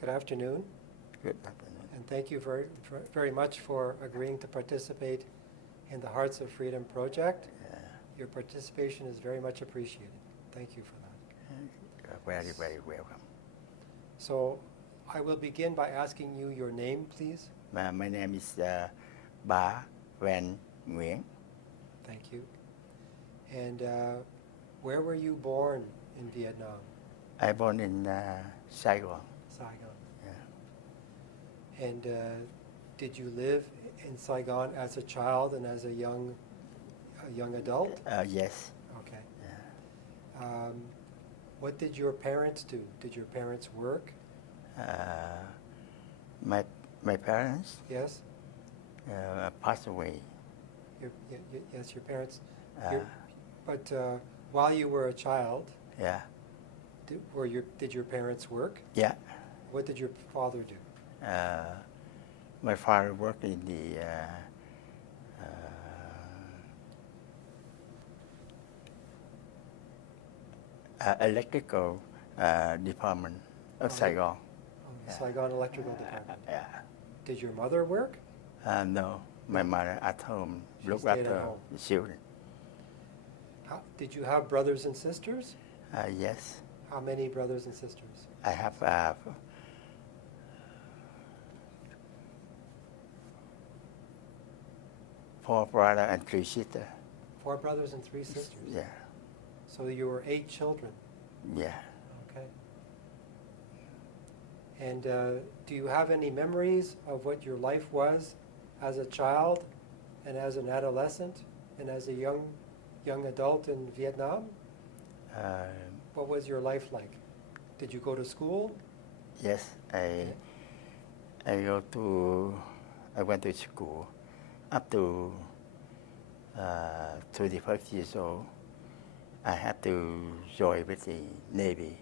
Good afternoon, Good afternoon. and thank you very much for agreeing to participate in the Hearts of Freedom project. Your participation is very much appreciated. Thank you for that. You're very, very welcome. So I will begin by asking you your name, please. My name is Ba Van Nguyen. Thank you. And where were you born in Vietnam? I born in Saigon. Saigon. Yeah. And did you live in Saigon as a child and as a young adult? Yes. Okay. Yeah. What did your parents do? Did your parents work? My parents Yes. passed away. Yes, your parents. But while you were a child, Yeah. did your parents work? Yeah. What did your father do? My father worked in the electrical department of Saigon. The Saigon Electrical Department. Yeah. Did your mother work? No, my mother at home She looked stayed at after home. the children. Did you have brothers and sisters? Yes, How many brothers and sisters? I have 4 brothers and 3 sisters. 4 brothers and 3 sisters. Yeah, So you were 8 children. yeah. Okay. And do you have any memories of what your life was as a child and as an adolescent and as a young adult in Vietnam? What was your life like? Did you go to school? Yes, I went to school up to 21st years old. I had to join with the Navy.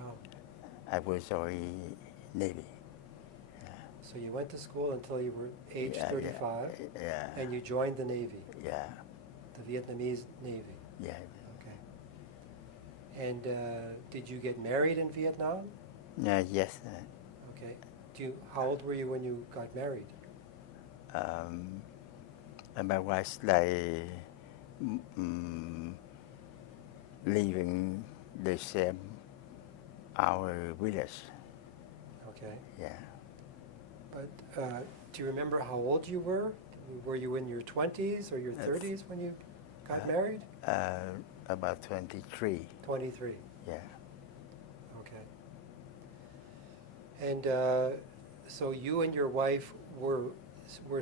Oh. I was join Navy. So you went to school until you were age 35, Yeah. and you joined the Navy, Yeah. the Vietnamese Navy. Yeah. Okay. And did you get married in Vietnam? Yes. Okay. How old were you when you got married? And my wife leaving the same our village. Okay. Yeah. But do you remember how old you were? Were you in your 20s or your 30s when you got married? About 23. 23. Yeah. Okay. And so you and your wife were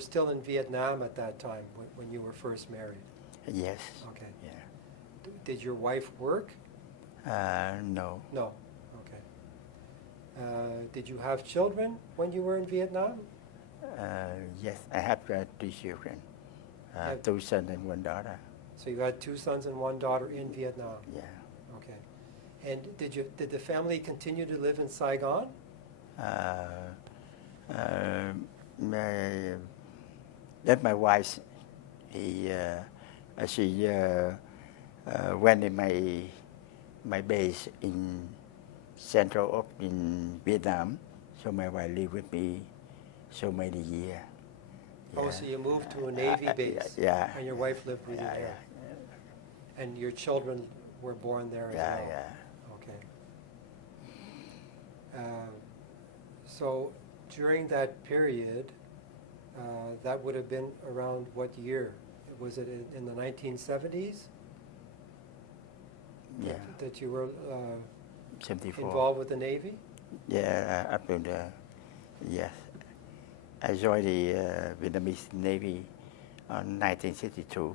still in Vietnam at that time when you were first married? Yes. Okay. Yeah. Did your wife work? No. No. Okay. Did you have children when you were in Vietnam? Yes, I have 3 children. 2 sons and 1 daughter. So you had 2 sons and 1 daughter in Vietnam? Yeah. Okay. And did the family continue to live in Saigon? My wife, she went in my base in central in Vietnam. So my wife lived with me so many years. Oh, Yeah. so you moved to a Navy base? Yeah. And your wife lived with you there? Yeah. And your children were born there as well? Yeah. Okay. So during that period, that would have been around what year? Was it in the 1970s? Yeah. That you were 74. involved with the Navy? Yeah, up in yes. I joined the Vietnamese Navy in 1962.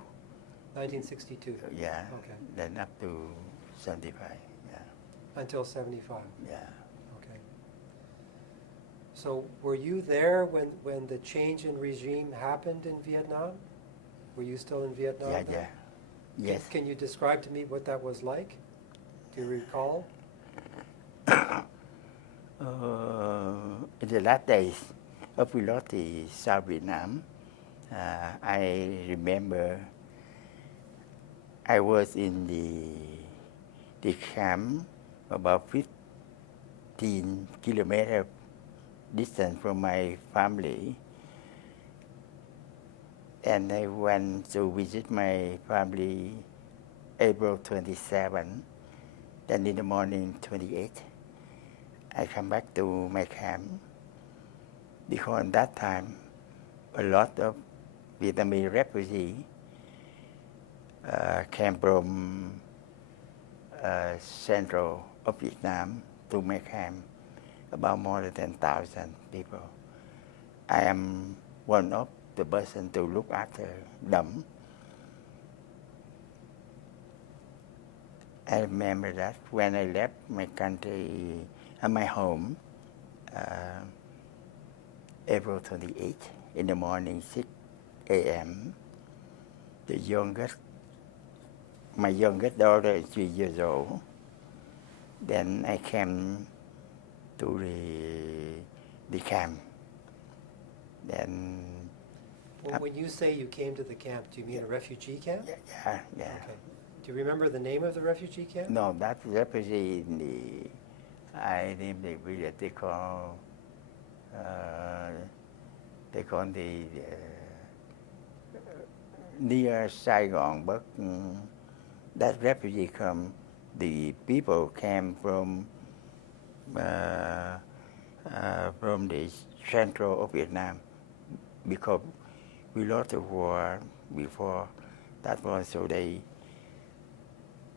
1962? Yeah. Okay. Then up to 75. Yeah. Until 75? Yeah. Okay. So were you there when the change in regime happened in Vietnam? Were you still in Vietnam Yeah. then? Yeah. Yes. Can you describe to me what that was like? Do you recall? In the last days of we lost the South Vietnam, I remember I was in the camp about 15 kilometers distance from my family. And I went to visit my family April 27. Then in the morning 28, I come back to my camp because at that time a lot of Vietnamese refugees came from central of Vietnam to my camp, about more than 10,000 people. I am one of the person to look after them. I remember that when I left my country and my home, April 28 in the morning, 6 a.m., my youngest daughter is 3 years old. Then I came to the camp. Then When you say you came to the camp, do you mean a refugee camp? yeah. Okay. Do you remember the name of the refugee camp? No, that refugee in I named the village they call the near Saigon, but that refugee the people came from the central of Vietnam because we lost the war before that one, so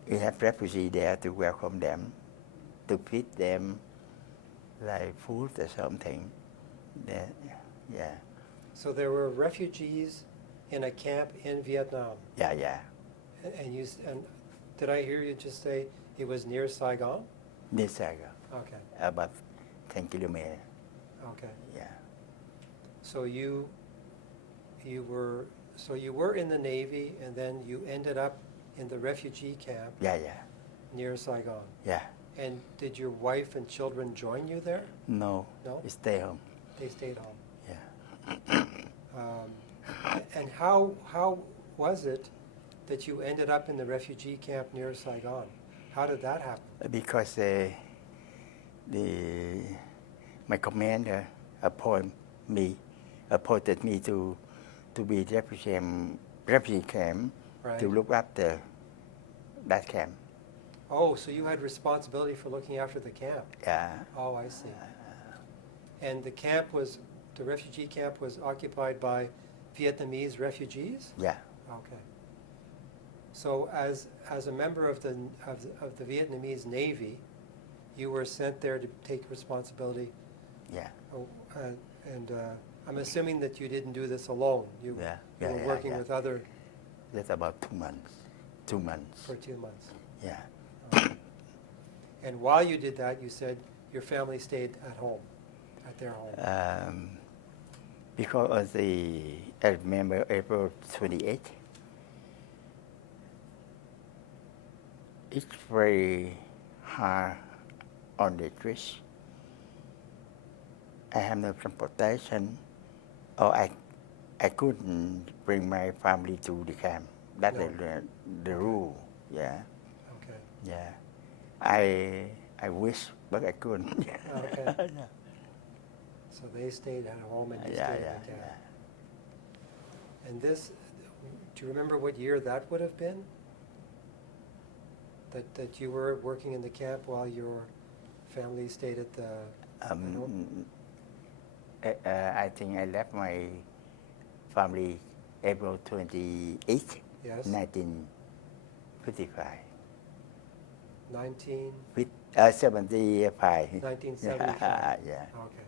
we have refugees there to welcome them, to feed them like food or something. Yeah. So there were refugees in a camp in Vietnam. Yeah. And did I hear you just say it was near Saigon? Near Saigon. Okay. About 10 kilometers. Okay. Yeah. So you were in the Navy, and then you ended up in the refugee camp Yeah. near Saigon. Yeah. And did your wife and children join you there? No. No? Stay home. They stayed home. Yeah. And how was it that you ended up in the refugee camp near Saigon? How did that happen? Because my commander appointed me to be refugee camp Right. to look after that camp. Oh, so you had responsibility for looking after the camp. Yeah. Oh, I see. And the refugee camp was occupied by Vietnamese refugees? Yeah. Okay. So as a member of the Vietnamese Navy, you were sent there to take responsibility. Yeah. Oh, and I'm assuming that you didn't do this alone. You were working with other. That's about 2 months. 2 months. For 2 months. Yeah. And while you did that, you said your family stayed at home, at their home. Because I remember April 28. It's very hard on the streets. I have no transportation, or I couldn't bring my family to the camp. That's the rule. Yeah. Okay. Yeah. I wish, but I couldn't. Okay. So they stayed at home and you stayed at the camp. And this, do you remember what year that would have been? That you were working in the camp while your family stayed at the home? I think I left my family April 28, Yes. 1955. 1975. 1975. Yeah. Okay.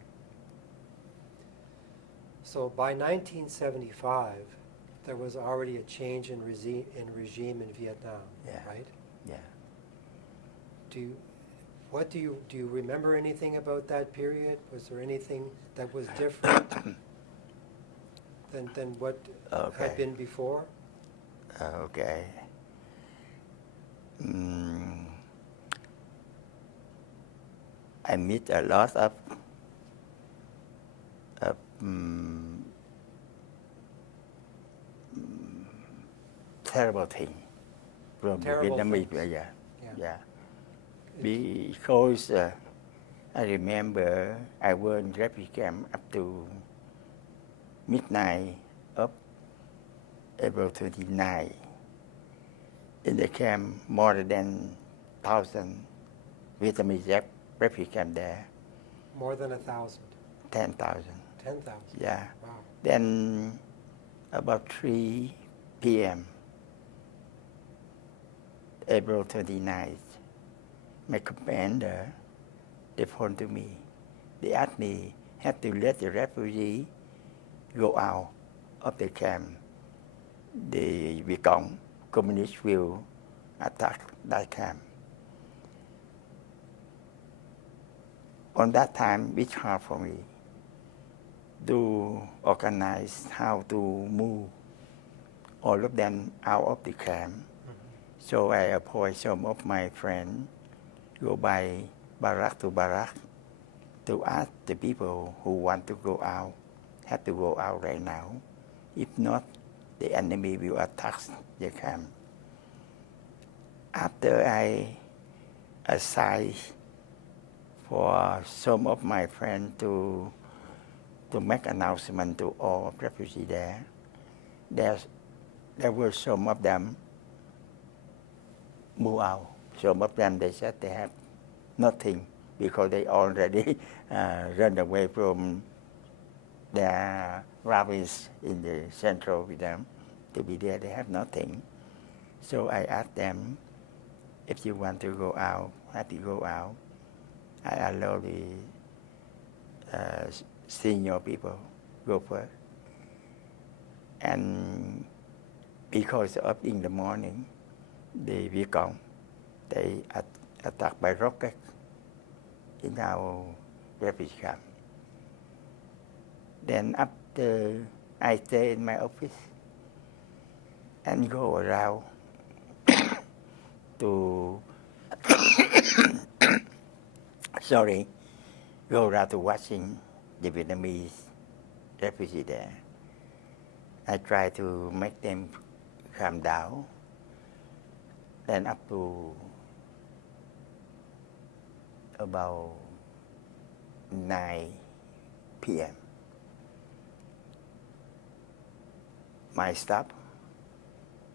So by 1975, there was already a change in regime in Vietnam, right? Yeah. Do you remember anything about that period? Was there anything that was different than what had been before? Okay. I meet a lot of terrible things from the Terrible Vietnamese. things. Yeah. Because I remember I was in refugee camp up to midnight of April 29. In the camp, more than 1,000 Vietnamese refugee camp there. More than 1,000. 10,000. 10,000. Yeah. Wow. Then about 3 p.m. April 29th, my commander, they phoned to me. They asked me, have to let the refugee go out of the camp. The Vietcong communists will attack that camp. On that time, it's hard for me to organize how to move all of them out of the camp. So I appoint some of my friends go by barrack to barrack to ask the people who want to go out, have to go out right now. If not, the enemy will attack the camp. After I assign for some of my friends to make announcement to all refugees there were some of them move out. Some of them, they said they have nothing because they already run away from their province in the central with them to be there. They have nothing. So I asked them, if you want to go out, have to go out. I allow the senior people go first. And because of in the morning, the Vietcong, they attacked by rocket in our refugee camp. Then after I stay in my office and go around to go around to watching the Vietnamese refugees there. I try to make them calm down. Then up to about 9 p.m. My staff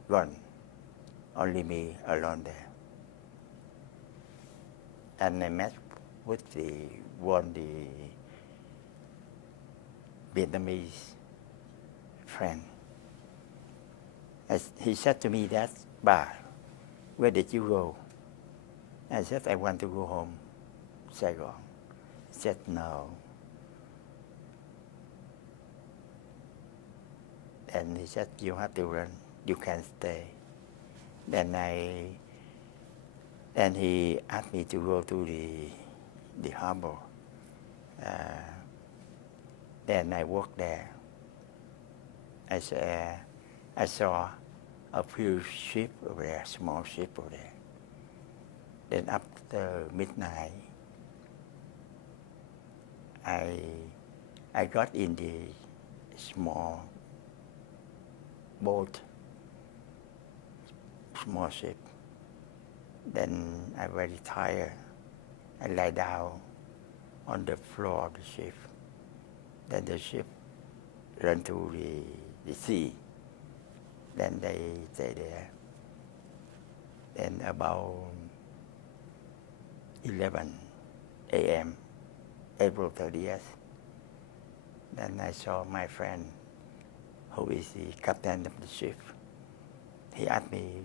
gone, only me alone there. And I met with the Vietnamese friend. He said to me that, Ba, where did you go? I said, I want to go home, Saigon. He said, no. And he said, you have to run, you can't stay. Then he asked me to go to the harbor. Then I walked there. I saw a few ships over there, small ships over there. Then after midnight, I got in the small boat, small ship. Then I very tired. I lie down on the floor of the ship. Then the ship ran to the sea. Then they stay there. Then about 11 a.m., April 30th, then I saw my friend, who is the captain of the ship. He asked me,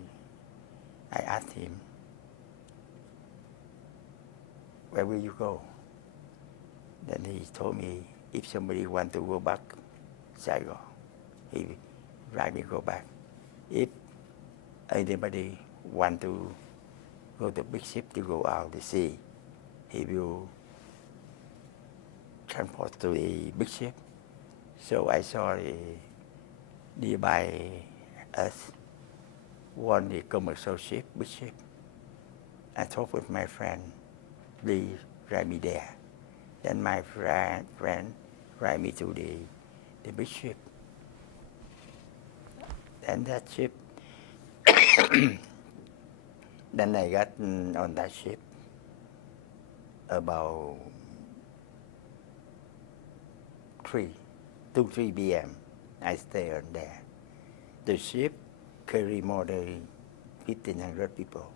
I asked him, where will you go? Then he told me, if somebody want to go back, Saigon, he let me go back. If anybody want to go to big ship to go out the sea, he will transport to the big ship. So I saw nearby us one the commercial ship, big ship. I talked with my friend, please drive me there. Then my friend drive me to the big ship. Then that ship, then I got on that ship about 3, 2-3 p.m. I stay on there. The ship carry more than 1,500 people.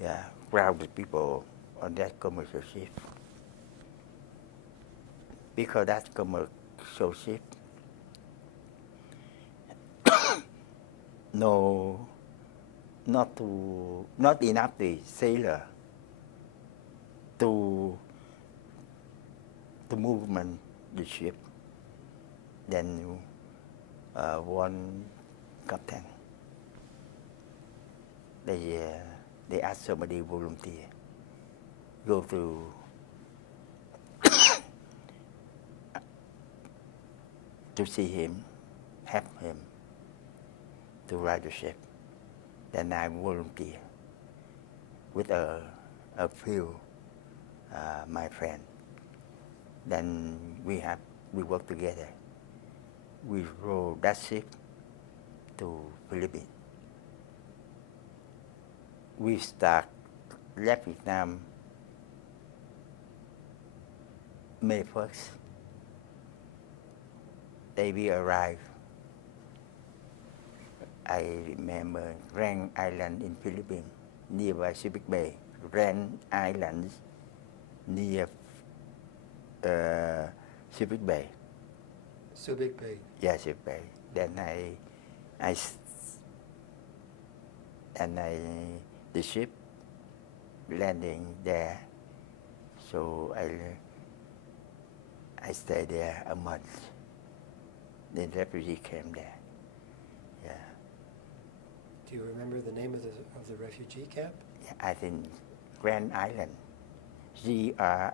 Yeah, crowded people on that commercial ship. Because that commercial ship, no, not enough the sailor to movement the ship. Then one captain, they ask somebody volunteer go to see him, help him to ride the ship. Then I volunteer with a few my friend. Then we work together. We row that ship to Philippines. We left Vietnam May 1st. Day we arrived, I remember Grand Island in Philippines, nearby Subic Bay. Grand Island near Subic Bay. Subic Bay. Yeah, Subic Bay. Then the ship landing there, so I stayed there a month. Then refugee came there. Yeah. Do you remember the name of the refugee camp? Yeah, I think Grand Island, Grand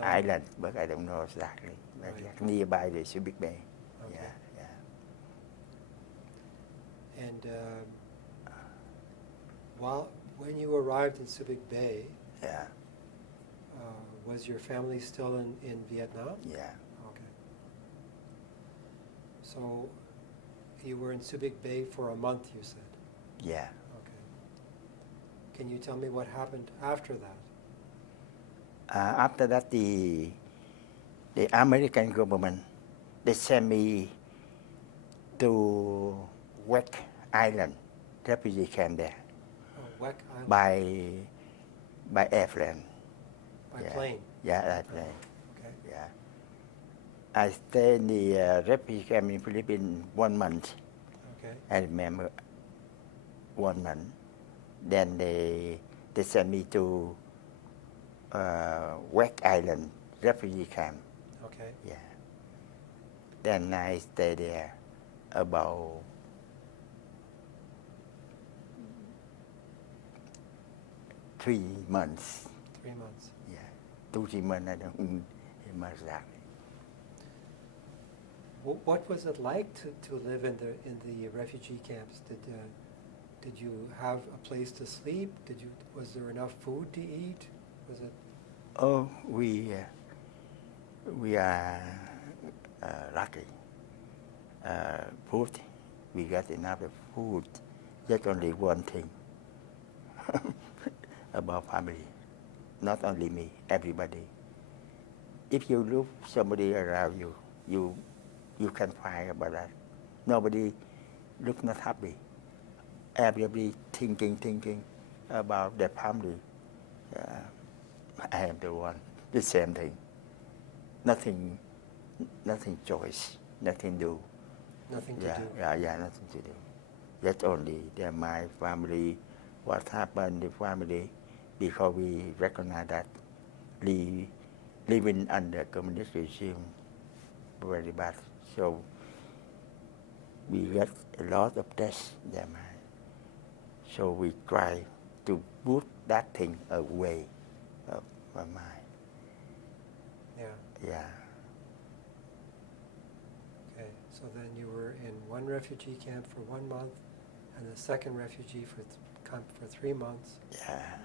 Island, but I don't know exactly. But right. Nearby the Subic Bay. Okay. Yeah, yeah. And when you arrived in Subic Bay, yeah, was your family still in Vietnam? Yeah. Okay. So you were in Subic Bay for a month, you said? Yeah. Okay. Can you tell me what happened after that? After that, the American government, they sent me to West Island, refugee camp there. Oh, West Island. By airplane. By plane? Yeah, airplane. Okay. Yeah. I stayed in the refugee camp in Philippines 1 month. Okay. I remember 1 month. Then they sent me to West Island refugee camp. Okay. Yeah. Then I stayed there about 3 months. 3 months. Yeah. 2-3 months, I don't remember exactly. What was it like to live in the refugee camps? Did you have a place to sleep? Was there enough food to eat? Was it? Oh, we are lucky. Food, we got enough of food. Just only one thing about family. Not only me, everybody. If you look somebody around you can find about that. Nobody look not happy. Everybody thinking about their family. I am the one. The same thing. Nothing choice. Nothing do. Nothing to do. Yeah, nothing to do. Just only my family. What happened in the family? Because we recognize that living under communist regime very bad. So we get a lot of tests in their mind. So we try to put that thing away of my mind. Yeah. Yeah. Okay. So then you were in one refugee camp for 1 month, and the second refugee camp for 3 months. Yeah.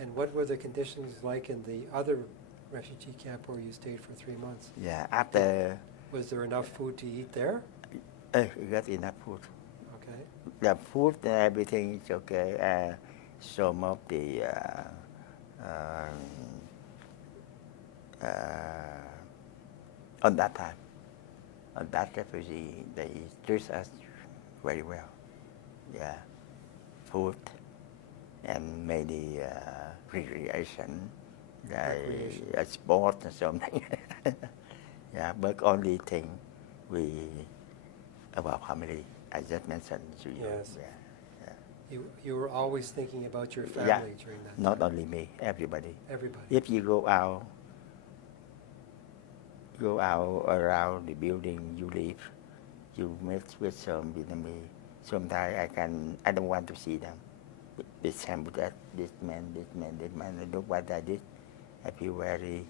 And what were the conditions like in the other refugee camp where you stayed for 3 months? Yeah. After. Was there enough food to eat there? We got enough food. Okay. The food and everything is okay. Some of the on that time. On that refugee, they treat us very well. Yeah, food and maybe recreation, Recreation. a sport or something. Yeah, but only thing we about family. I just mentioned to you. Yes. Yeah, You were always thinking about your yeah. family during that Not time. only me, everybody. Everybody. If you go out around the building you live, you meet with some Vietnamese. Sometimes I don't want to see them. This man, that, this man, and look what I did. I feel very,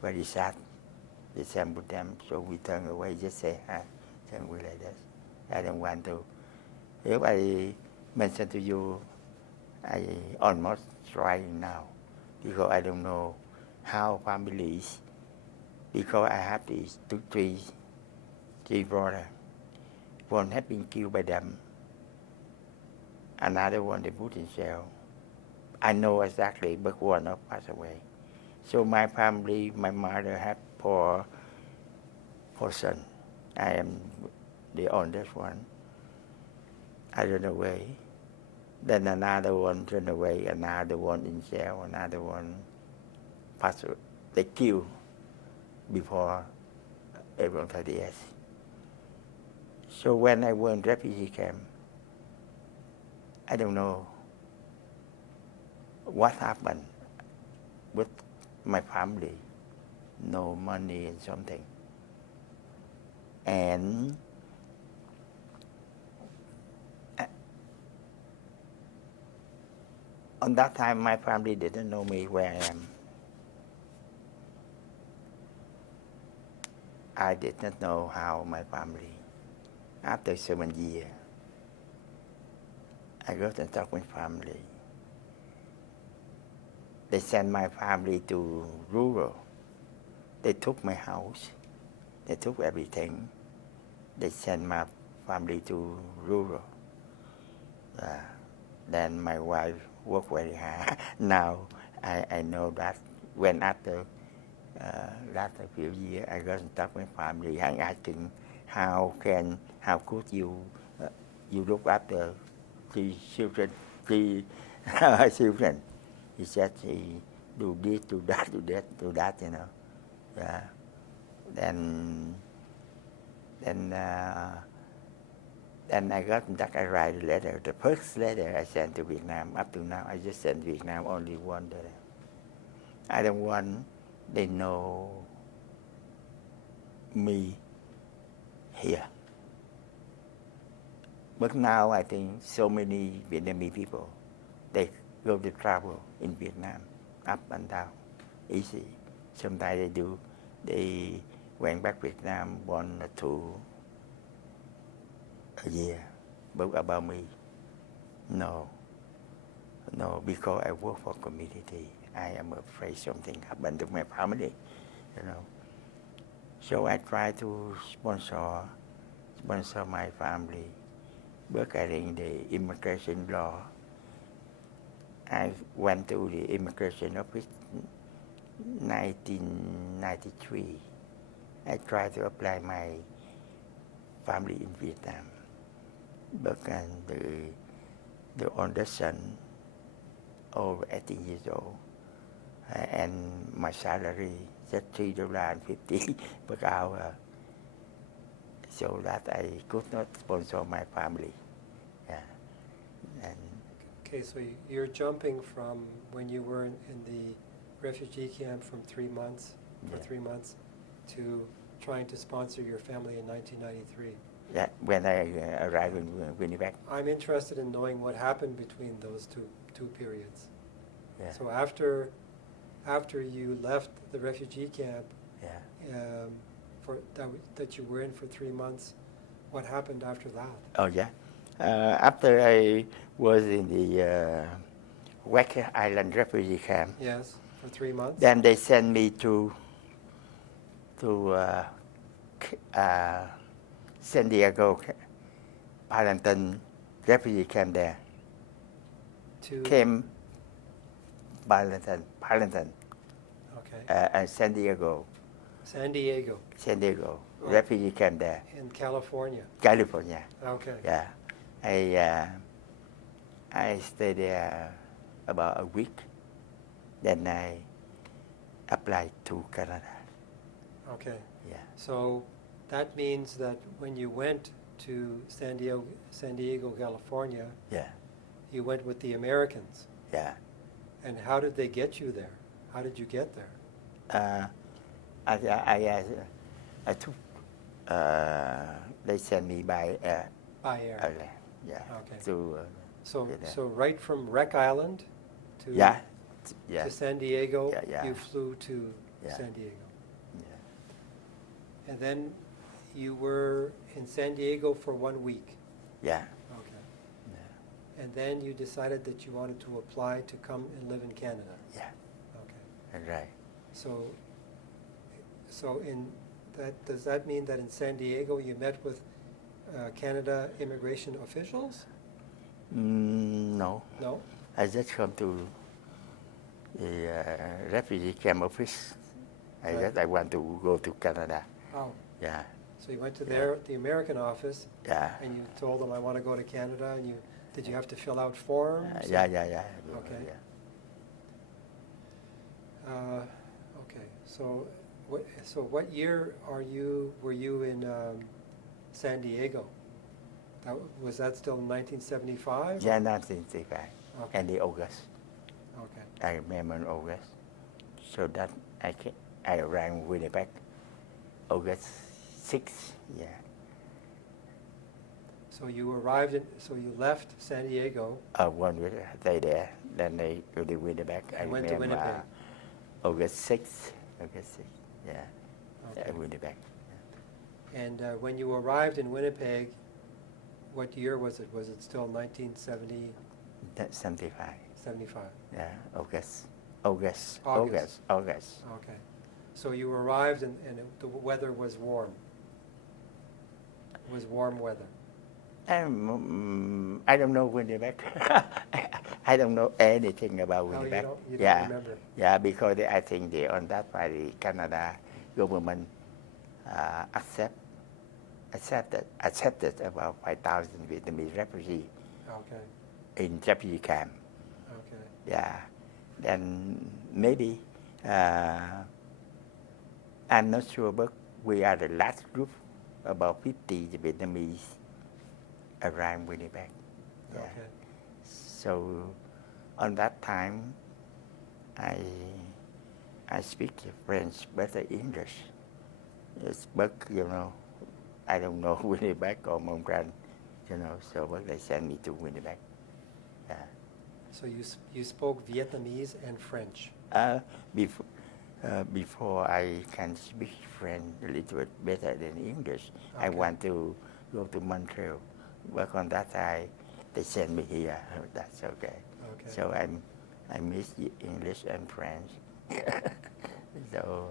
very sad. The same with them, so we turn away, just say hi, something like that. I don't want to. If I mention to you, I almost crying now because I don't know how families. Because I have these three brothers. One has been killed by them. Another one they put in jail. I know exactly, but one of passed away. So my family, my mother had four sons. I am the oldest one. I run away. Then another one ran away, another one in jail, another one passed away. They killed before April 30th. So when I went refugee camp, I don't know what happened with my family. No money and something. And on that time, my family didn't know me where I am. I did not know how my family. After 7 years, I got in touch with family. They sent my family to rural. They took my house. They took everything. They sent my family to rural. Then my wife worked very hard. Now I know that when after a few years, I got in touch with family and asking how could you look after three children, children. He said he do this, do that, you know. Yeah. Then I got in touch. I write a letter. The first letter I sent to Vietnam. Up to now, I just sent Vietnam only one letter. I don't want they know me here. But now I think so many Vietnamese people, they go to travel in Vietnam, up and down, easy. Sometimes they do. They went back Vietnam 1 or 2 a year. But about me, no, because I work for community. I am afraid something happened to my family, you know. So I try to sponsor my family, regarding the immigration law. I went to the immigration office 1993. I tried to apply my family in Vietnam, but the oldest son, over 18 years old, and my salary just $3.50 per hour, so that I could not sponsor my family. Yeah. And Okay, so you're jumping from when you were in the refugee camp from 3 months, for Yeah. 3 months, to trying to sponsor your family in 1993. yeah, when I arrived in Winnipeg. I'm interested in knowing what happened between those two periods. Yeah. So after you left the refugee camp, Yeah. for that you were in for 3 months, what happened after that? Oh yeah. After I was in the Wacker Island refugee camp, Yes, for 3 months. then they sent me to San Diego, Palenton refugee camp there. To Came Palenton. Okay. Okay. and San Diego. San Diego. San Diego. Oh. Refugee camp there. In California. California. Okay. Yeah. I stayed there about a week. Then I applied to Canada. Okay. Yeah. So that means that when you went to San Diego, California, Yeah. you went with the Americans. Yeah. And how did they get you there? How did you get there? I took. They sent me by air. By air. Yeah. Okay. To. So right from Wreck Island to Yeah. Yeah. to San Diego, Yeah. you flew to Yeah. San Diego. Yeah. And then you were in San Diego for 1 week. Yeah. Okay. Yeah. And then you decided that you wanted to apply to come and live in Canada. Yeah. Okay. Right. So in that, does that mean that in San Diego you met with Canada immigration officials? No. No? I just come to the refugee camp office. I want to go to Canada. Oh. Yeah. So you went to Yeah. the American office Yeah. and you told them, I want to go to Canada, and did you have to fill out forms? Yeah. Okay. Yeah. Okay. So what year were you in San Diego? Was that still in 1975? Yeah, 1965. Okay. And the August. Okay. I remember in August. So that I arrived in Winnipeg, August 6th. Yeah. So you left San Diego. 1 week I stayed there. Then I go to Winnipeg. I Went to remember, Winnipeg. August 6th. August 6th. Yeah. Okay. Winnipeg. And when you arrived in Winnipeg, what year was it? Was it still 1970? 75. 75. Yeah. August. Okay. So you arrived and the weather was warm. It was warm weather. I don't know Winnipeg. I don't know anything about Winnipeg. You don't remember? Yeah, because I think on that part, the Canada government accepted about 5,000 Vietnamese refugees Okay. in refugee camp. Okay. Yeah. Then maybe I'm not sure, but we are the last group, about 50 Vietnamese around Winnipeg. Yeah. Okay. So on that time, I speak French better English. Yes, but I don't know Winnipeg or Montreal, so but they sent me to Winnipeg. Yeah. So you spoke Vietnamese and French. Before I can speak French a little bit better than English, I Okay. want to go to Montreal. But on that time, they sent me here. That's okay. Okay. So I miss English and French. So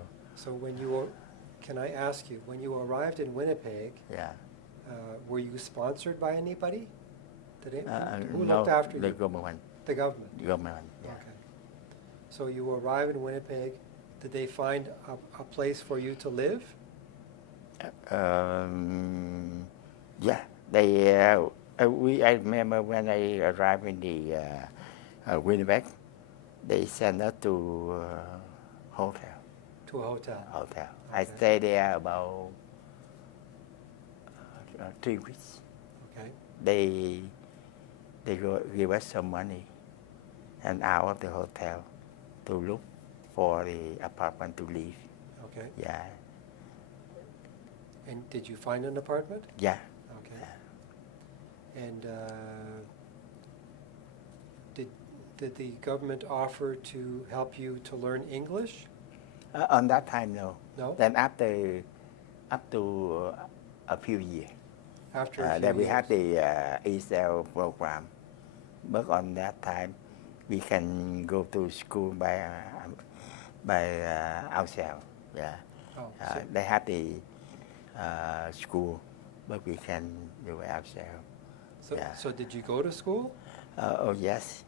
can I ask you, when you arrived in Winnipeg, Yeah. Were you sponsored by anybody? Who No, looked after the you? government. The government. Government. Yeah. Okay. So you arrive in Winnipeg. Did they find a place for you to live? Yeah. I remember when I arrived in the Winnipeg, they sent us to hotel. To a hotel. Hotel. I Okay. stayed there about 3 weeks. Okay. They give us some money and out of the hotel to look for the apartment to live. Okay. Yeah. And did you find an apartment? Yeah. Okay. Yeah. And did the government offer to help you to learn English? On that time, no. No? Then up to a few years. After a few then we years. have the ESL program. But on that time, we can go to school by ourselves. Yeah. Oh, They have the school, but we can do it ourselves. Yeah. So did you go to school? Oh yes.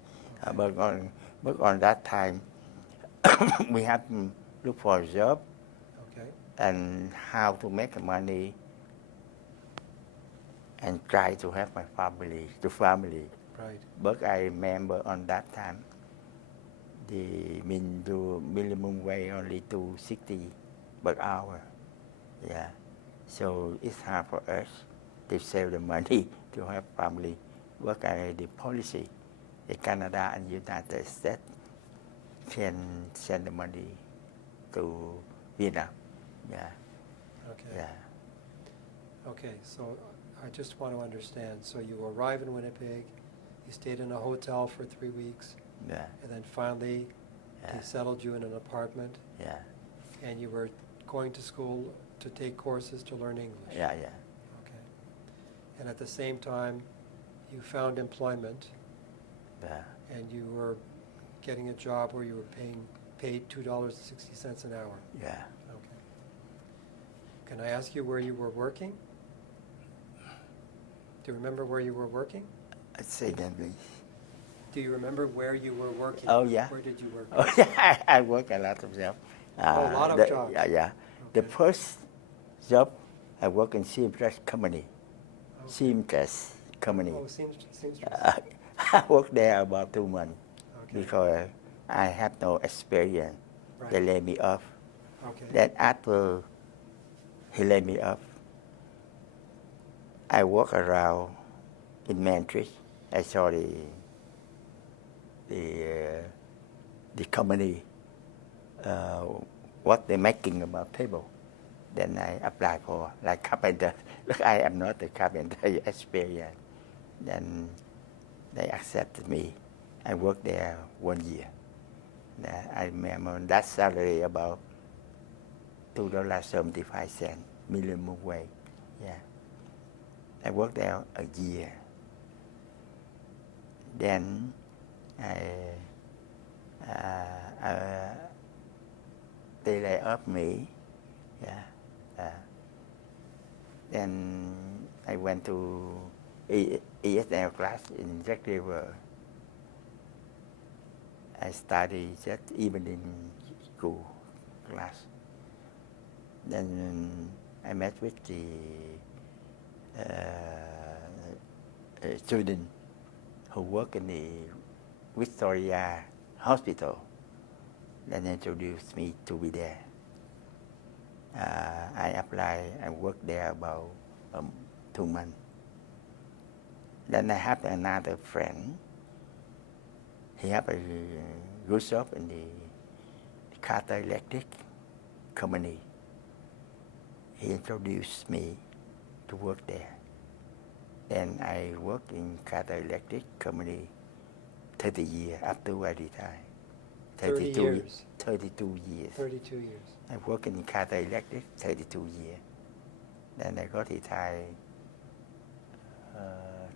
But on that time, we have look for a job, Okay. and how to make money, and try to have my family. Right. But I remember on that time, the minimum wage only to 60 per hour. Yeah. So it's hard for us to save the money to have family. But the policy, the Canada and United States can send the money to Vietnam. Yeah. Okay. Yeah. Okay, so I just want to understand. So you arrive in Winnipeg, you stayed in a hotel for 3 weeks, Yeah. and then finally Yeah. they settled you in an apartment, Yeah. and you were going to school to take courses to learn English. Yeah. Yeah. Okay. And at the same time, you found employment, Yeah. and you were getting a job where you were paid $2.60 an hour. Yeah. Okay. Can I ask you where you were working? Do you remember where you were working? Say again, please. Do you remember where you were working? Oh, yeah. Where did you work? Oh, yeah, I work a lot of jobs. Oh, a lot of jobs. Yeah, yeah. The Okay. first job, I work in seamstress company. Okay. Seamstress company. Oh, seamstress. I worked there about 2 months Okay. because I had no experience. Right. They laid me off. Okay. Then after he laid me off, I walk around in Manchester. I saw the company, what they're making about table. Then I apply for like carpenter. Look, I am not a carpenter experience. Then they accepted me. I worked there 1 year. I remember that salary about $2.75 minimum wage. Yeah. I worked there a year. Then they lay off me. Yeah. Then I went to ESL class in Jack River. I studied just evening school class. Then I met with the student who work in the Victoria Hospital. Then introduced me to be there. I applied and worked there about 2 months. Then I have another friend. He have a good job in the Qatar Electric company. He introduced me to work there. Then I worked in Qatar Electric company 30 years after I retired. 30 years. 32 years. 32 years. I worked in Qatar Electric 32 years. Then I got retired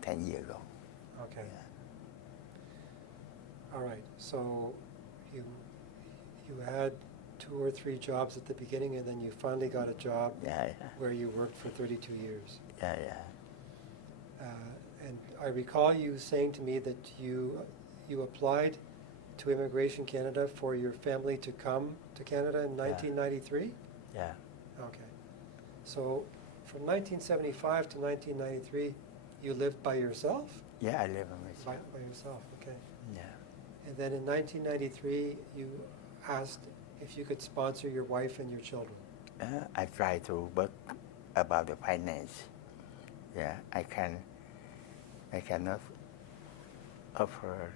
10 years ago. Okay. All right. So you had 2 or 3 jobs at the beginning, and then you finally got a job where you worked for 32 years. Yeah. And I recall you saying to me that you applied to Immigration Canada for your family to come to Canada in 1993? Yeah. Okay. So from 1975 to 1993, you lived by yourself? Yeah, I live by myself. By yourself, okay. Yeah. And then in 1993, you asked if you could sponsor your wife and your children. I try to work about the finance. Yeah, I cannot offer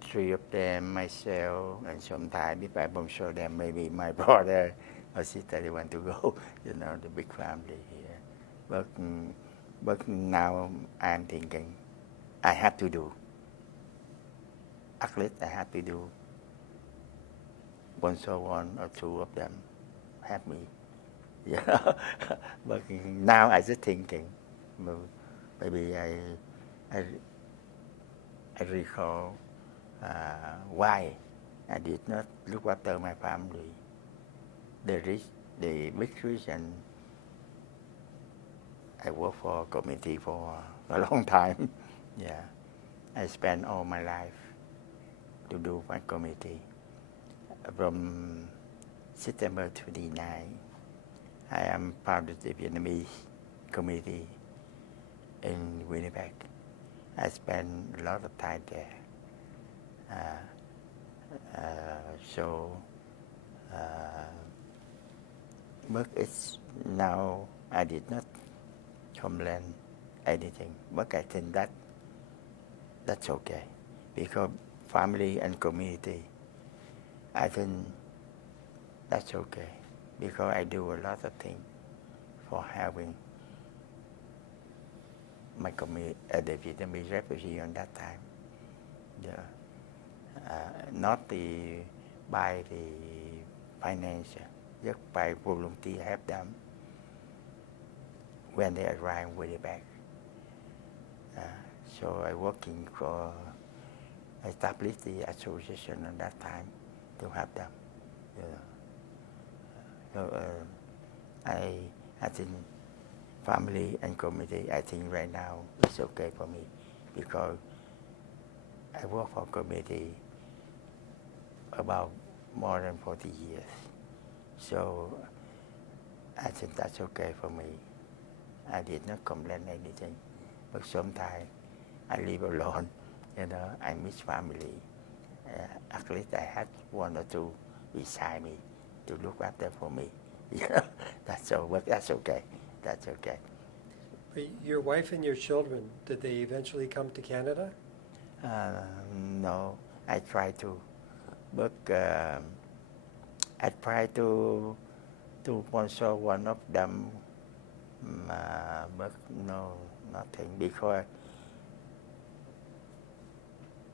3 of them myself, and sometimes if I don't show them, maybe my brother or sister they want to go. The big family here. But now I'm thinking I have to do. At least I have to do 1 or 2 of them have me. But now I just thinking, maybe I recall why I did not look after my family. The big reason I worked for community for a long time. Yeah, I spent all my life to do my community. from September 29, I am part of the Vietnamese community in Winnipeg. I spend a lot of time there. So, but it's now I did not complain anything, but I think that's okay because family and community, I think that's okay because I do a lot of things for having my community, the Vietnamese refugee on that time. Not by the finance, just by volunteer help them when they arrive with it back. So I working for establish the association at that time to help them. So I think family and community, I think right now it's okay for me because I work for community about more than 40 years. So I think that's okay for me. I did not complain anything, but sometimes I live alone. I miss family. At least I had one or two beside me to look after for me. That's all. But that's okay. That's okay. But your wife and your children, did they eventually come to Canada? No, I try to, but I try to sponsor one of them, but no, nothing because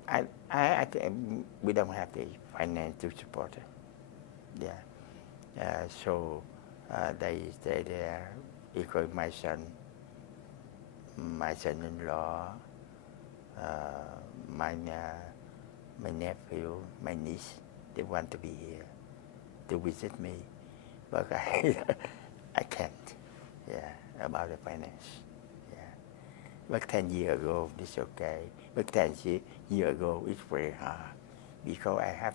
I think we don't have the finance to support it. Yeah. So they stay there because my son-in-law, my nephew, my niece, they want to be here to visit me, but I can't. Yeah, about the finance. Yeah, but 10 years ago it's okay. But 10 years ago it's very hard because I have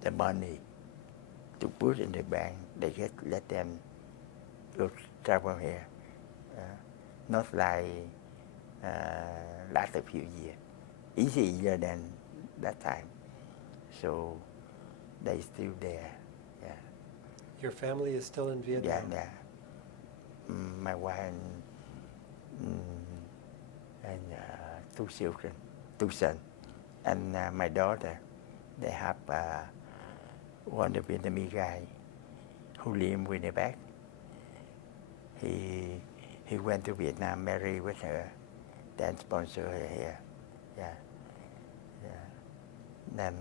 the money to put in the bank. They just let them go travel here. Not like last a few years. Easier than that time. So they still there. Yeah. Your family is still in Vietnam? Yeah. My wife and two children, two sons, and my daughter. They have one the Vietnamese guy who live in Winnipeg. He went to Vietnam, married with her, then sponsor her here. Yeah. Then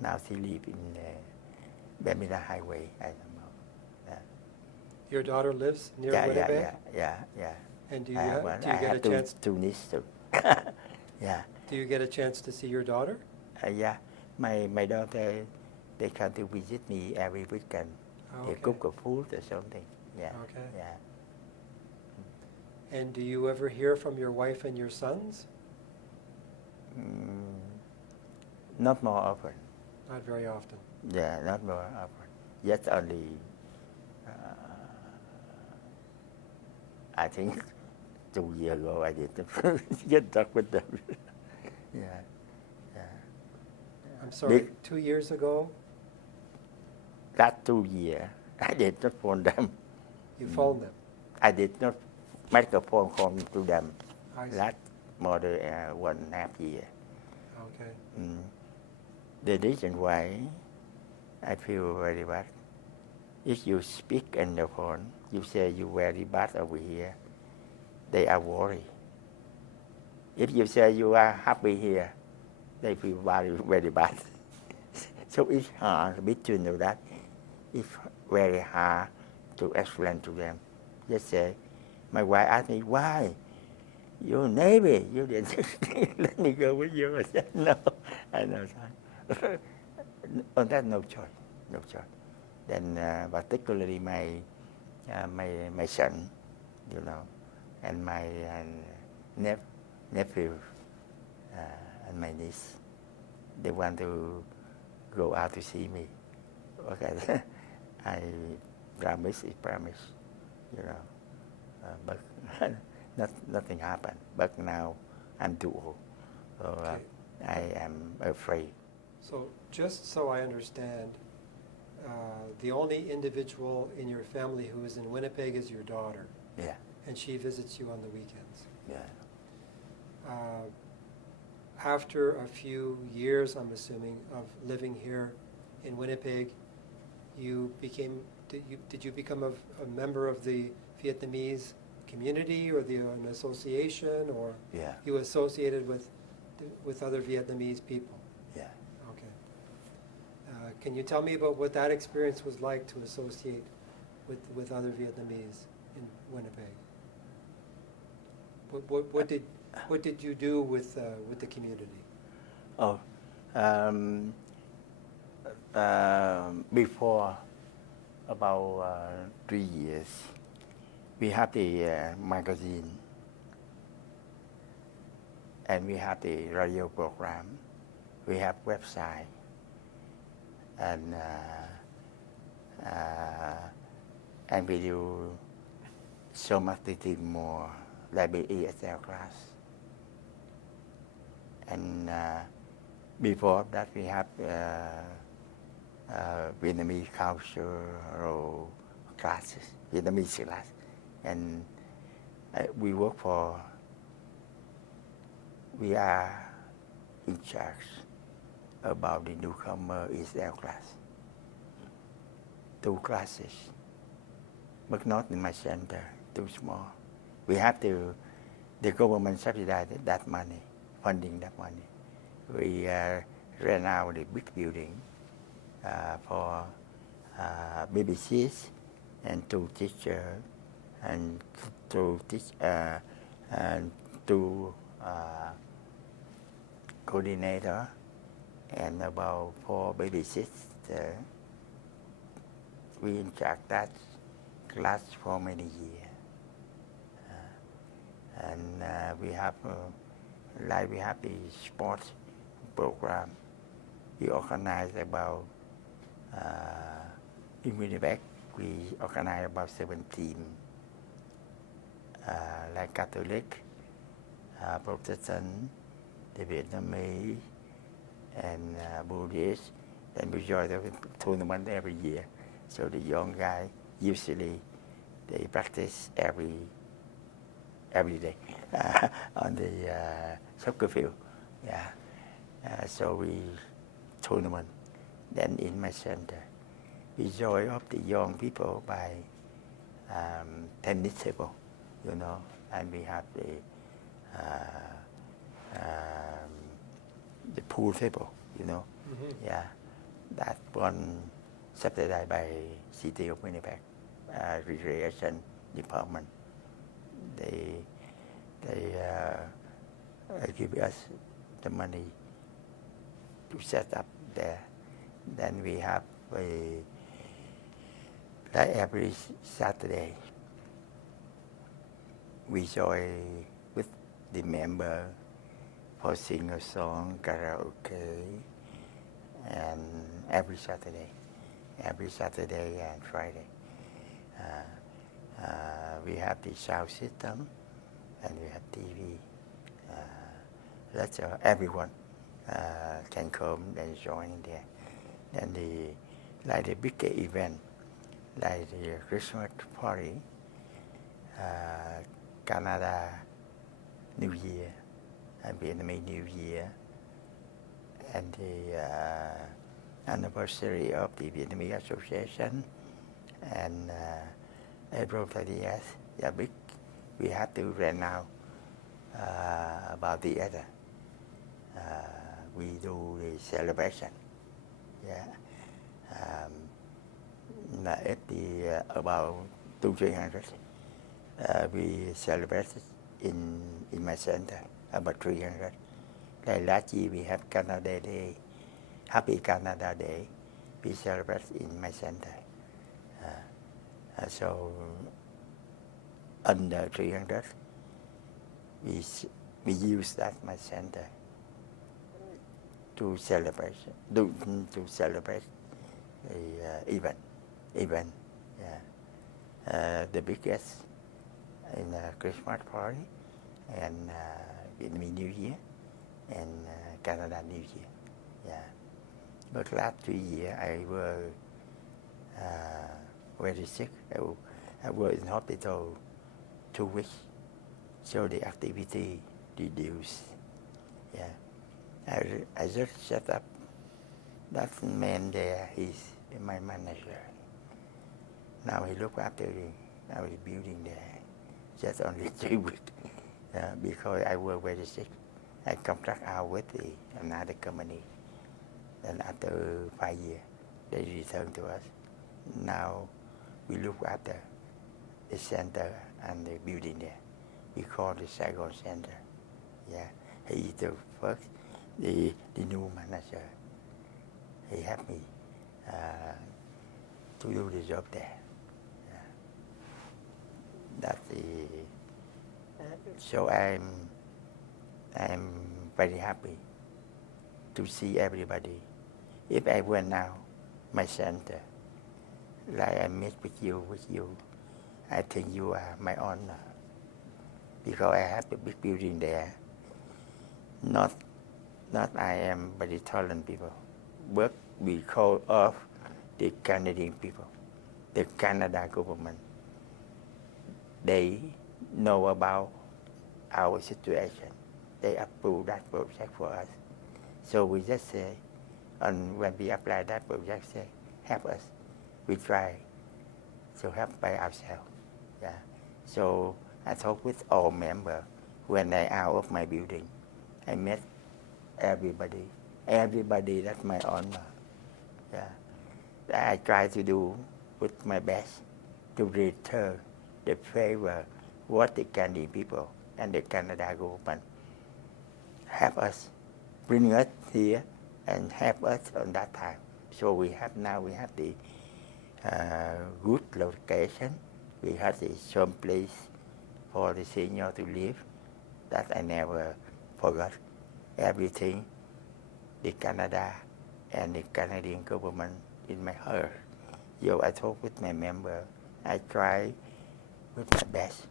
now she lives in Bermuda Highway. I don't know. Yeah. Your daughter lives near Winnipeg? Yeah. And do you get a chance? Two nieces too. Yeah. Do you get a chance to see your daughter? Yeah. My daughter, they come to visit me every weekend. Oh, They okay. cook a food or something. Yeah. Okay. Yeah. And do you ever hear from your wife and your sons? Not more often. Not very often. Yeah, not more often. Just only, I think 2 years ago I did get talk with them. Yeah. I'm sorry, 2 years ago That 2 years, I did not phone them. you phoned them? I did not make a phone call to them. I see. Last more than 1.5 years. Okay. The reason why I feel very bad, if you speak on the phone, you say you very bad over here, they are worried. If you say you are happy here, they feel very, very bad. So it's hard between that. It's very hard to explain to them. Just say, my wife asked me, why? You're Navy. You didn't let me go with you. I said, no. I know that. On that, no choice. Then particularly my son, and my nephew and my niece, they want to go out to see me. Okay, I promise, you know, but nothing happened. But now I'm too old, so Okay. I am afraid. So just so I understand, the only individual in your family who is in Winnipeg is your daughter, Yeah, and she visits you on the weekends. yeah. After a few years, I'm assuming, of living here in Winnipeg, did you become a member of the Vietnamese community or an association, or Yeah, you associated with other Vietnamese people? yeah. Okay. Can you tell me about what that experience was like to associate with other Vietnamese in Winnipeg? What did you do with the community? Oh, um, before about 3 years, we have the magazine and we have the radio program. We have website and we do so much thing more like the ESL class. And before that, we have Vietnamese cultural classes, Vietnamese class, and we are in charge about the newcomer ESL class. 2 classes, but not in my center, too small. We have to, the government subsidized that money, funding that money. We rent out the big building for BBCs and 2 teachers and 2 and 2 coordinator and about 4 babysitters. We in charge that class for many years. And we have the sports program. We organize about in Winnipeg. We organize about 17, like Catholic, Protestant, the Vietnamese, and Buddhist. And we join the tournament every year. So the young guy usually they practice every day on the soccer field. Yeah. So we tournament. Then in my center, we join up the young people by tennis table, you know, and we have the pool table, you know. Mm-hmm. Yeah, that one subsidized by City of Winnipeg Recreation Department. They give us the money to set up there. Then we have like every Saturday we join with the member for sing a song, karaoke, and every Saturday and Friday. We have the sound system and we have TV. That's everyone can come and join there. Then the bigger event, like the Christmas party, Canada New Year, and Vietnamese New Year, and the anniversary of the Vietnamese Association, and April 30th, yeah, big. We have to rent out about the other. We do the celebration. Yeah. At the about 200-300, we celebrated in my center about 300. Like last year we have Canada Day, Happy Canada Day. We celebrate in my center. So under 300, we use that my center to celebrate to celebrate the event. Yeah. The biggest in Christmas party and Vietnamese New Year and Canada New Year. Yeah. But last 3 years I was very sick. I was in hospital 2 weeks, so the activity reduced. Yeah. I just set up that man there. He's my manager. Now he look after our building there. Just only 3 weeks because I was very sick. I contract out with another company. And after 5 years, they return to us. Now we look after the center and the building there. We call the Saigon Center. Yeah, he is the first, the new manager. He helped me to do the job there. Yeah. That's the. So I'm very happy to see everybody. If I went now, my center, like I met with you, I think you are my honor because I have the big building there. Not I am very talented people, but because of the Canadian people, the Canada government, they know about our situation. They approve that project for us. So we just say, and when we apply that project, say, help us. We try to help by ourselves. Yeah. So I talk with all members when I out of my building. I met everybody. Everybody, that's my honor. Yeah. I try to do with my best to return the favor what the Canadian people and the Canada government help us, bring us here and help us on that time. So we have the good location. We have the some place for the senior to live. That I never forgot. Everything, the Canada and the Canadian government in my heart. So I talk with my member. I try with my best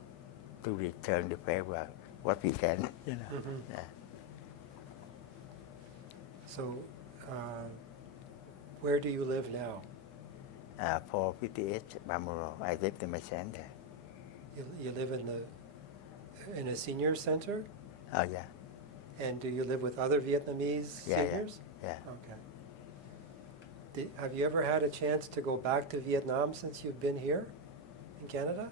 to return the favor what we can. You know. Mm-hmm. Yeah. So, where do you live now? 458 Balmoral. I live in my center. You live in a senior center? Oh yeah. And do you live with other Vietnamese seniors? Yeah. Okay. Have you ever had a chance to go back to Vietnam since you've been here in Canada?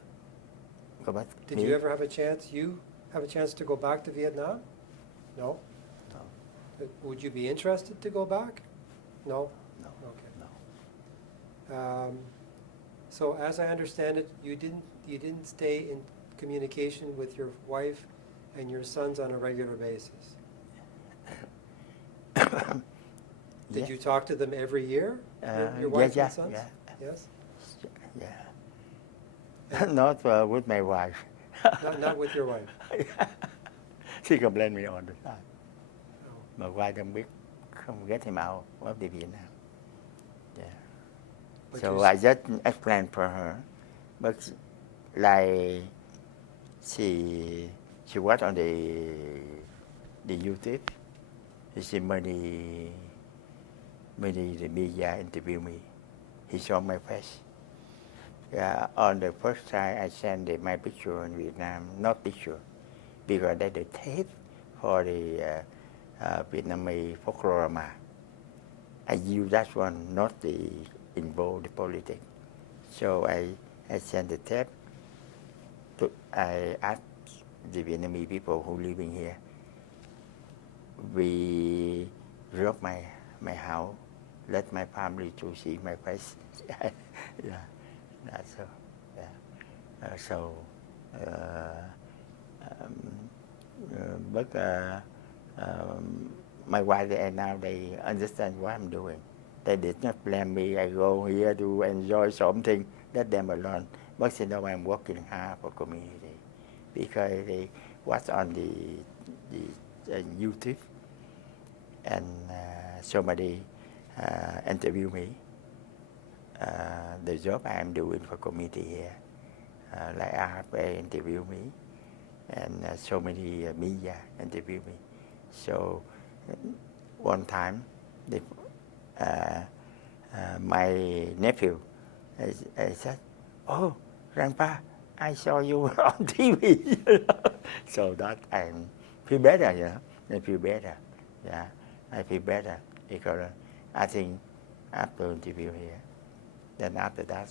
Go back. Did you ever have a chance? You have a chance to go back to Vietnam? No. No. Would you be interested to go back? No. No. Okay. No. So as I understand it, you didn't stay in communication with your wife and your sons on a regular basis. Did Yes. you talk to them every year? Your wife and sons? Yes. Yeah. Not with my wife. Not with your wife. She complained me all the time. Oh. My wife không get him out of the Vietnam. Yeah. But So I just explained for her, but like she watched on the YouTube. She many the media interview me. He saw my face. Yeah, on the first time I sent my picture in Vietnam, not picture, because that's the tape for the Vietnamese folklore. I use that one, not the involve the politics. So I sent the tape. I asked the Vietnamese people who living here. We rob my house, let my family to see my face. Yeah, that's so. Yeah. But my wife and now they understand what I'm doing. They did not blame me. I go here to enjoy something. Let them alone. But you know I'm working hard for community because they watch on the YouTube and somebody interview me. The job I'm doing for committee here, like RFA interview me, and so many media interview me. So one time, my nephew I said, "Oh, Grandpa, I saw you on TV." So that I feel better, I feel better. Yeah, I feel better because I think after interview here, then after that,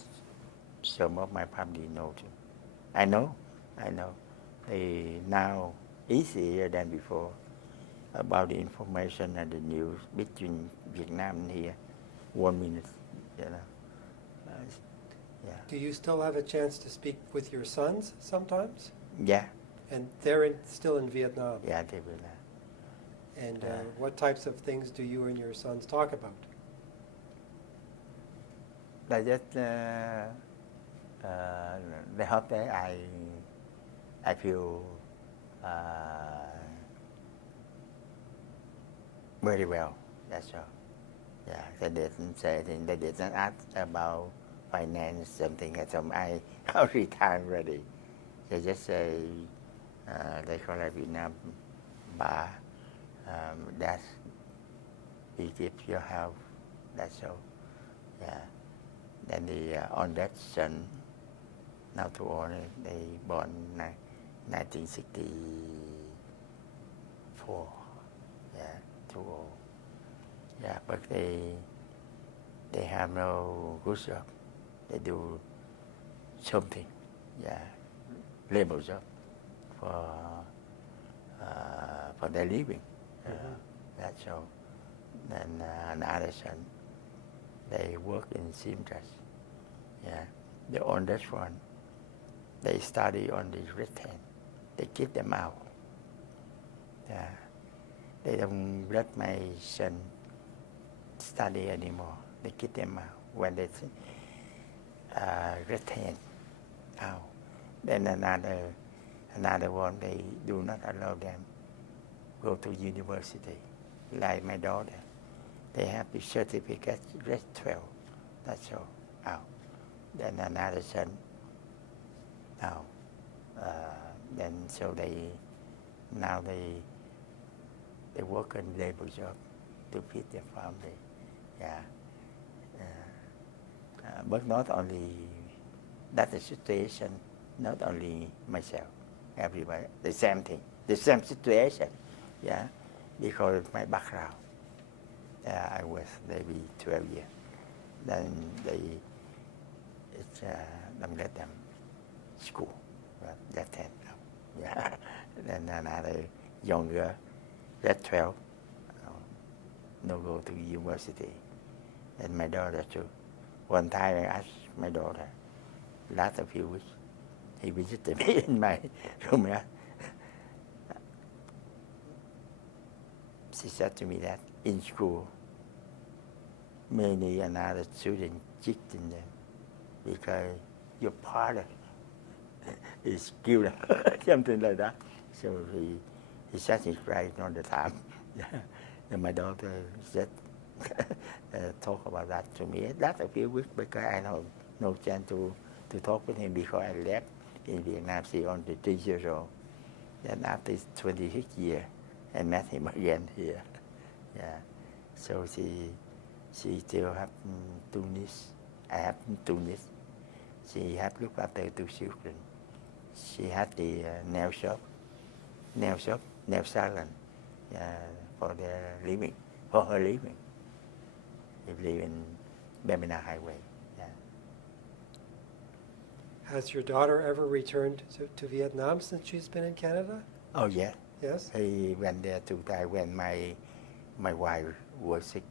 some of my family know too. I know. They now easier than before about the information and the news between Vietnam and here. 1 minute, yeah. Do you still have a chance to speak with your sons sometimes? Yeah. And they're still in Vietnam? Yeah, they will. And what types of things do you and your sons talk about? They just they hope that I feel very well. That's all. Yeah, they didn't say anything. They didn't ask about finance, something. I retired already. They just say they call it Nguyen Van Ba. That we give your help. That's all. Yeah. Then the on that son, now too old, they born 1964. Yeah, too old. Yeah, but they have no good job. They do something, yeah, labor job for their living. That's all. Then another son, they work in seamstress. Yeah, the oldest one, they study on the red hand. They kick them out. Yeah, they don't let my son study anymore. They kick them out when they red hand out. Then another one, they do not allow them go to university. Like my daughter, they have the certificate, grade 12. That's all. Out. Then another son, out. Then so they work in labor job to feed their family. Yeah. But not only that's the situation, not only myself, everybody, the same thing, the same situation. Yeah, because my background, I was maybe 12 years. Then don't let them school, that time. Yeah. Then another younger, grade 12, no go to university. And my daughter too. One time I asked my daughter, last a few weeks, he visited me in my room. She said to me that in school, many another student cheated in them because your father is killed, something like that. So he said he's crying all the time. And my daughter said, talk about that to me. That's a few weeks because I had no chance to talk with him because I left in Vietnam. She only 3 years old. Then after 26 years, I met him again here. Yeah. So she still have Tunis. I have Tunis. She had looked after 2 children. She had the nail salon for their living, for her living. They live in Bemina Highway. Yeah. Has your daughter ever returned to Vietnam since she's been in Canada? Oh yeah. Yes. He went there 2 times when my wife was sick.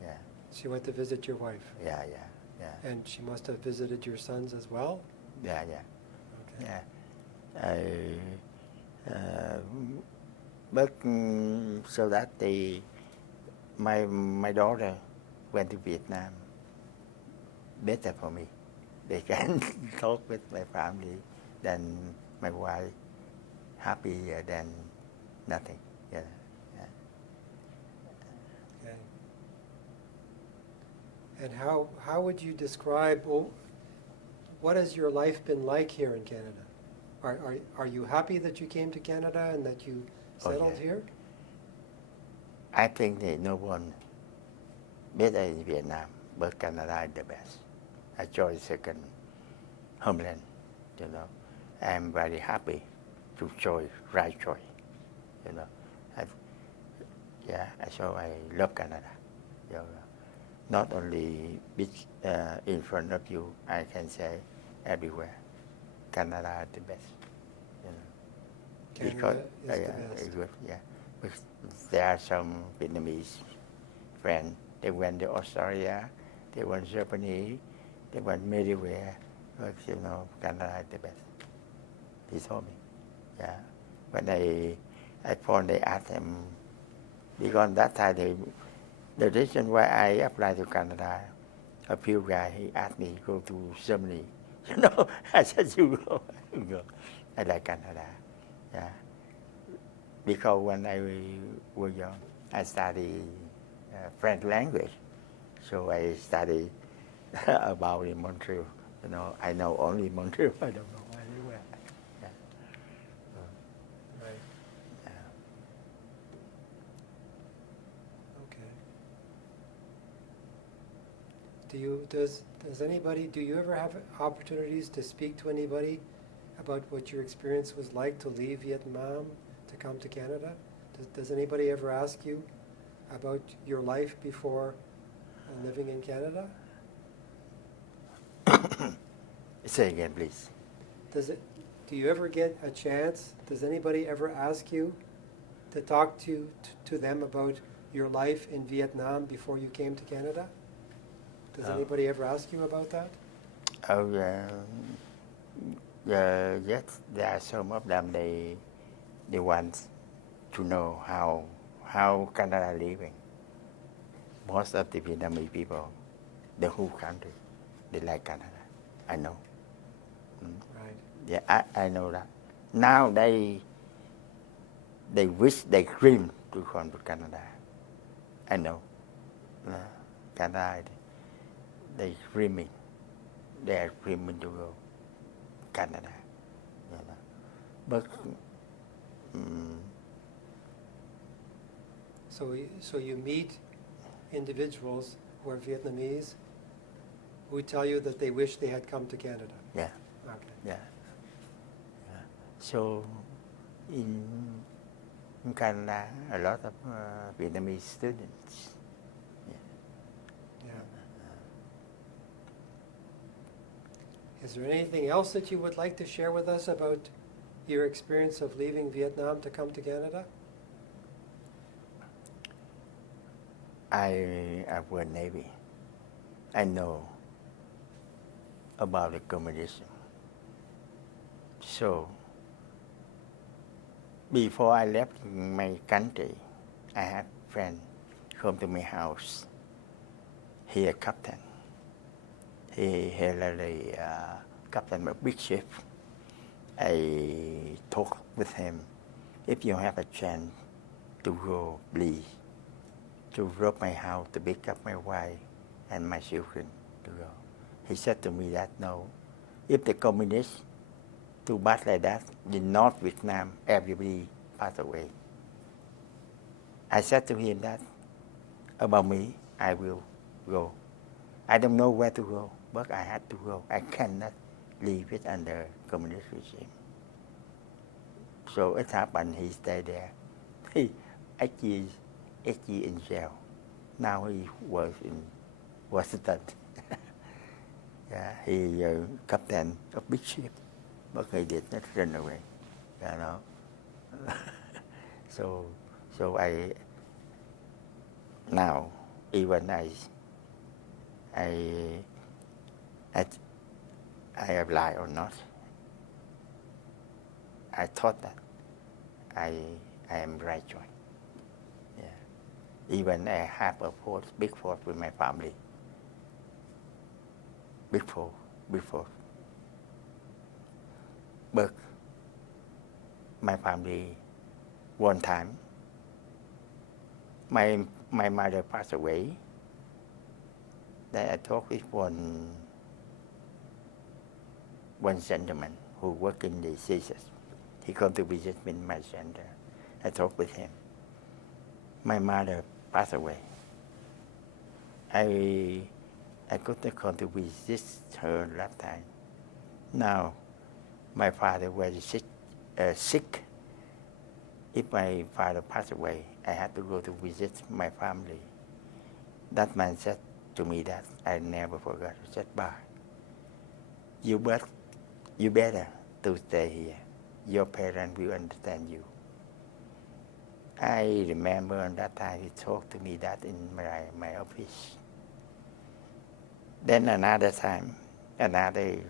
Yeah. She went to visit your wife. Yeah. And she must have visited your sons as well? Yeah. Okay. Yeah. But so that my daughter went to Vietnam. Better for me. They can talk with my family than my wife. Happier than nothing. Yeah. Okay. And how would you describe, well, what has your life been like here in Canada? Are you happy that you came to Canada and that you settled here? I think that no one better in Vietnam, but Canada is the best. I joined second homeland, you know. I'm very happy to join right choice, you know. I, so I love Canada. You know. Not only in front of you, I can say everywhere. Canada is the best, you know. Canada is the best. Good, yeah. Because there are some Vietnamese friends. They went to Australia, they went to Germany, they went everywhere. But you know, Canada is the best. He told me, yeah. When I phoned, they asked him, because that time the reason why I applied to Canada, a few guys, he asked me to go to Germany. You know, I said, you go, you go. I like Canada, yeah. Because when I was young, I studied French language. So I studied about in Montreal. You know, I know only Montreal, I don't know anywhere. Yeah. Right. Yeah. Okay. Do you ever have opportunities to speak to anybody about what your experience was like to leave Vietnam to come to Canada? Does anybody ever ask you about your life before living in Canada? Say again, please. Do you ever get a chance? Does anybody ever ask you to talk to them about your life in Vietnam before you came to Canada? Does anybody ever ask you about that? Oh, yes, there are some of them, they want to know how Canada living. Most of the Vietnamese people, the whole country, they like Canada. I know. Right. Yeah, I know that. Now they wish, they dream to come to Canada. I know. Canada, they dreaming. They are dreaming to go Canada. You know. But So you meet individuals who are Vietnamese who tell you that they wish they had come to Canada. yeah, Okay. yeah. So in Canada, a lot of Vietnamese students. Yeah. Is there anything else that you would like to share with us about your experience of leaving Vietnam to come to Canada? I was Navy. I know about the communism. So before I left my country, I had friend come to my house. He a captain. He really captain of a big ship. I talked with him. If you have a chance to go, please, to rob my house, to pick up my wife and my children to go. He said to me that no, if the communists too bad like that, in North Vietnam, everybody passed away. I said to him that about me, I will go. I don't know where to go, but I had to go. I cannot leave it under communist regime. So it happened, he stayed there. He 8 years in jail. Now he was in Washington. Yeah, he captain of big ship, but he did not run away. You know. so I now even I apply or not, I thought that I am right choice. Yeah. Even I have a force, big force with my family. Big force. But my family, one time, my mother passed away. Then I talked with one gentleman who worked in the Caesars. He come to visit me in my center. I talked with him. My mother passed away. I couldn't come to visit her last time. Now, my father was sick. If my father passed away, I had to go to visit my family. That man said to me that I never forgot. He said, "Ba, you better to stay here. Your parents will understand you." I remember at that time he talked to me that in my office. Then another time, another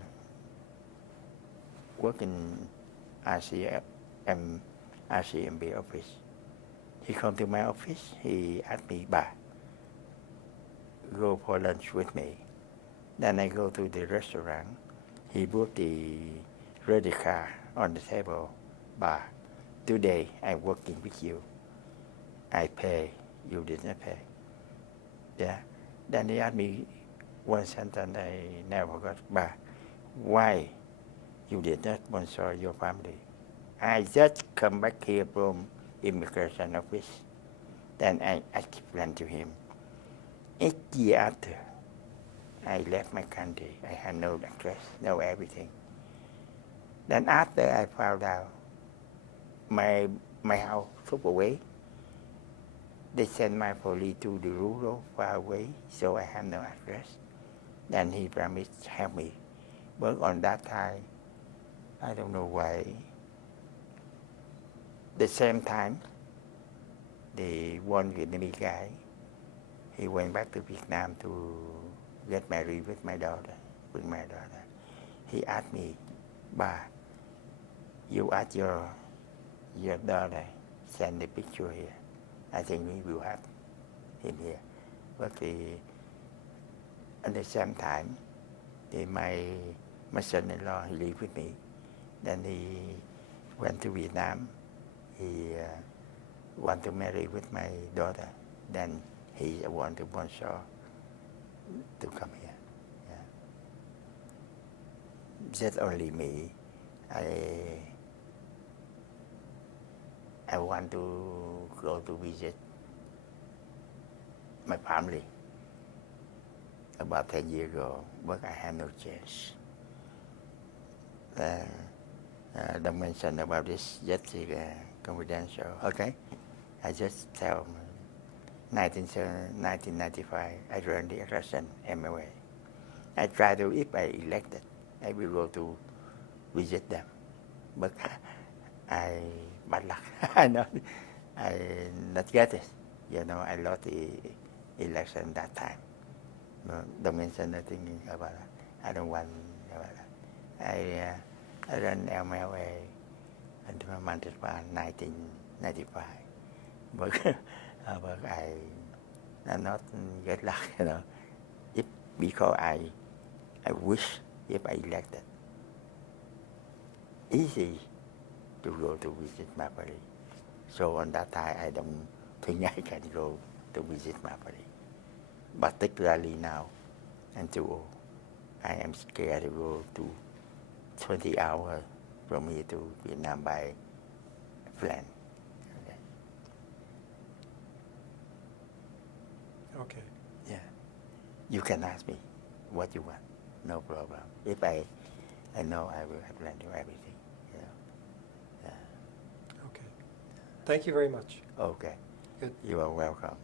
work in RCMB office. He come to my office. He asked me, "Ba, go for lunch with me." Then I go to the restaurant. He put the ready car on the table. "Ba, today I'm working with you. I pay. You did not pay." Yeah. Then he asked me one sentence I never forgot. "Ba, why you did not sponsor your family?" I just come back here from immigration office. Then I explained to him. 8 years after I left my country, I had no address, no everything. Then after I found out my house took away, they sent my police to the rural far away, so I have no address. Then he promised to help me. But on that time, I don't know why. The same time, the one Vietnamese guy, he went back to Vietnam to get married with my daughter. He asked me, "Ba, you ask your daughter, send the picture here. I think we will have him here." But at the same time, my son-in-law, he lived with me. Then he went to Vietnam. He want to marry with my daughter. Then he want to sponsor to come here. Yeah. Just only me. I want to go to visit my family about 10 years ago, but I had no chance. Don't mention about this, just confidential. Okay? I just tell 1995, I joined the election MLA. I try to, if I elected, I will go to visit them. But bad luck. I not get it. I lost the election that time. No, don't mention nothing about that. I don't want about that. I ran MLA until Manchester 1995. But I not get luck, If because I wish if I elected, easy to go to visit my family. So on that time, I don't think I can go to visit my family. Particularly now, I'm too old. I am scared to go to 20 hours from here to Vietnam by plane. Okay. Yeah. You can ask me what you want. No problem. If I know I will have planned to everything. Yeah. Okay. Thank you very much. Okay. Good. You are welcome.